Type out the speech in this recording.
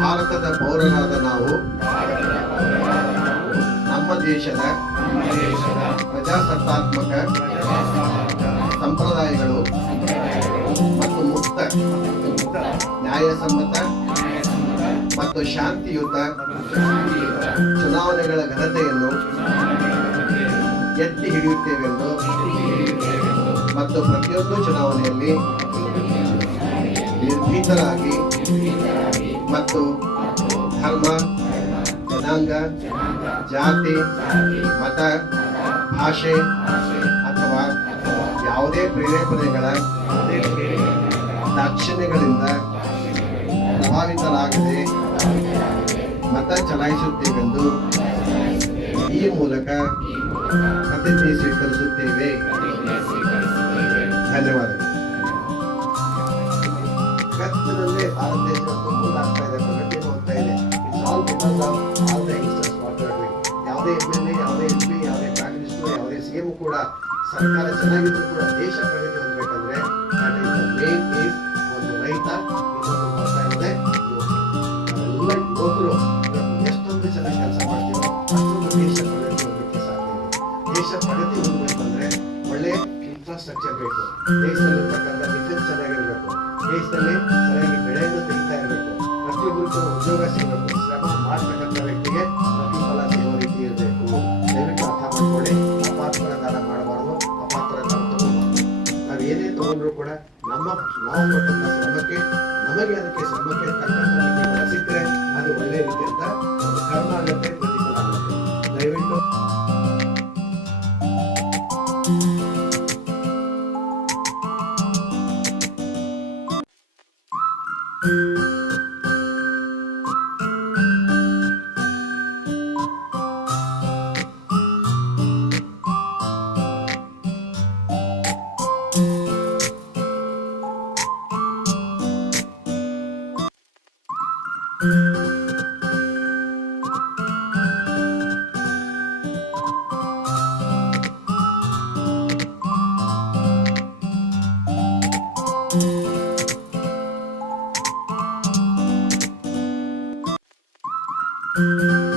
ಭಾರತದ ಪೌರರಾದ ನಾವು ನಮ್ಮ ದೇಶದ ಪ್ರಜಾಸತ್ತಾತ್ಮಕ ಸಂಪ್ರದಾಯಗಳು ಮತ್ತು ಮುಕ್ತ ನ್ಯಾಯಸಮ್ಮತ ಮತ್ತು ಶಾಂತಿಯುತ ಚುನಾವಣೆಗಳ ಘನತೆಯನ್ನು ಎತ್ತಿ ಹಿಡಿಯುತ್ತೇವೆಂದು ಮತ್ತು ಪ್ರತಿಯೊಂದು ಚುನಾವಣೆಯಲ್ಲಿ ನಿರ್ಭೀತರಾಗಿ ಮತ್ತು ಧರ್ಮ, ಜನಾಂಗ, ಜಾತಿ, ಮತ, ಭಾಷೆ ಅಥವಾ ಯಾವುದೇ ಪ್ರೇರೇಪಣೆಗಳ ದಾಕ್ಷಿಣ್ಯಗಳಿಂದ ಪ್ರಭಾವಿತರಾಗದೆ ಮತ ಚಲಾಯಿಸುತ್ತೇವೆಂದು ಈ ಮೂಲಕ ಪ್ರತಿಜ್ಞೆ ಸ್ವೀಕರಿಸುತ್ತೇವೆ. ಧನ್ಯವಾದಗಳು. ಜಗತ್ತಿನಲ್ಲೇ ಭಾರತ ದೇಶ ಮುಂದಾಗ್ತಾ ಇದೆ, ಪ್ರಗತಿಯನ್ನು ಹೋಗ್ತಾ ಇದೆ. It's all because of all the youngsters what are doing. ಯಾವುದೇ MLA, ಯಾವುದೇ MP, ಯಾವುದೇ ಪ್ರೈಮ್ ಮಿನಿಸ್ಟರ್, ಯಾವುದೇ CM ಕೂಡ ಸರ್ಕಾರ ಚೆನ್ನಾಗಿದ್ರು ಕೂಡ ದೇಶ ಪ್ರಗತಿ ಹೊಂದಬೇಕಂದ್ರೆ that is the main is ಒಂದು ರೈತ, ಇನ್ನೊಂದು ಬರ್ತಾ ಇರೋದೇ ಎಲ್ಲ ಯುವಕರು ಎಷ್ಟೊಂದು ಚೆನ್ನಾಗಿ ಕೆಲಸ ಮಾಡ್ತೀವೋ ಅಷ್ಟೊಂದು ದೇಶ ಪ್ರಗತಿ ಹೊಂದಕ್ಕೆ ಸಾಧ್ಯ ಇದೆ. ದೇಶ ಪ್ರಗತಿ ಹೊಂದಬೇಕಂದ್ರೆ ಒಳ್ಳೆ ಇನ್ಫ್ರಾಸ್ಟ್ರಕ್ಚರ್ ಬೇಕು, ದೇಶದಲ್ಲಿರ್ತಕ್ಕಂಥ ಡಿಫೆನ್ಸ್ ಚೆನ್ನಾಗಿರಬೇಕು, ದೇಶದಲ್ಲಿ ಸರಿಯಾಗಿ ಬೆಳೆಯನ್ನು ತೆಗಿತಾ ಇರಬೇಕು, ಪ್ರತಿಯೊಬ್ಬರಿಗೂ ಉದ್ಯೋಗ ಸಿಗಬೇಕು, ಶ್ರಮ ಮಾಡ್ತಕ್ಕಂಥ ವ್ಯಕ್ತಿಗೆ ಪ್ರತಿಫಲ ಸಿಗುವ ರೀತಿ ಇರಬೇಕು. ದಯವಿಟ್ಟು ಅರ್ಥ ಮಾಡ್ಕೊಳ್ಳಿ. ಅಪಾತ್ರ ದಾನ ಮಾಡಬಾರ್ದು, ಅಪಾತ್ರ ದಾನ ತಗೋಬಾರ್ದು. ನಾವು ಏನೇ ತಗೊಂಡ್ರು ಕೂಡ ನಾವು ಕೊಟ್ಟಂತ ಶ್ರಮಕ್ಕೆ, ನಮಗೆ ಅದಕ್ಕೆ ಶ್ರಮಕ್ಕೆ ತಕ್ಕಂಥ ರೀತಿ ಬಳಸಿದ್ರೆ ಅದು ಒಳ್ಳೆ ರೀತಿ ಅಂತ ಒಂದು ಕರ್ಮ ಆಗುತ್ತೆ, ಪ್ರತಿಫಲ ಆಗುತ್ತೆ. ದಯವಿಟ್ಟು Thank you.